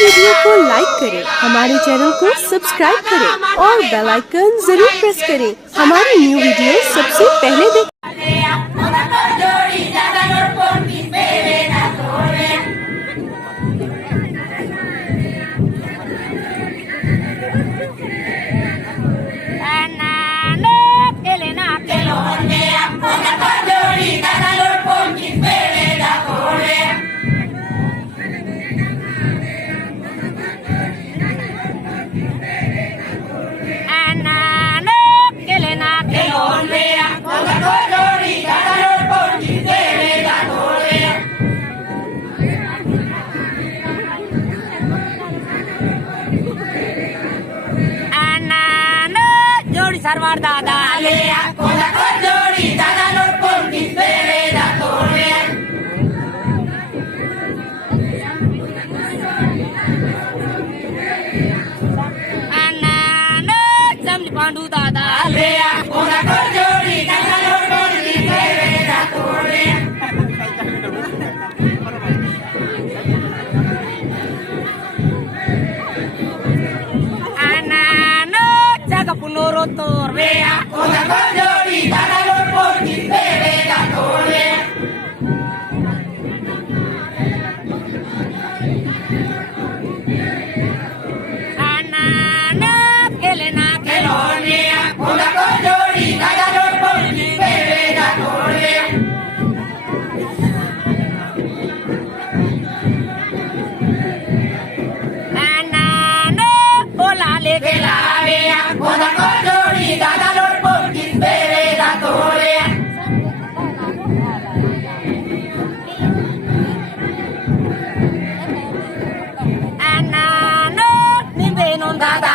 Video को like करें, हमारे चैनल को सब्सक्राइब करें और बेल आइकन जरूर प्रेस करें। हमारी न्यू वीडियो सबसे पहले देखें। Sarvar dada lea con la cordori dada los porquis vereda torre anana jamli pandu dada lea con la cordori dada los porquis vereda torre Punoro torrea con la cordori dada los porquis vereda torre anana Elena que lonea con la cordori dada los porquis vereda torre anana hola le que la vea con la cordori dada los porquis vereda torre anano nimbe non dada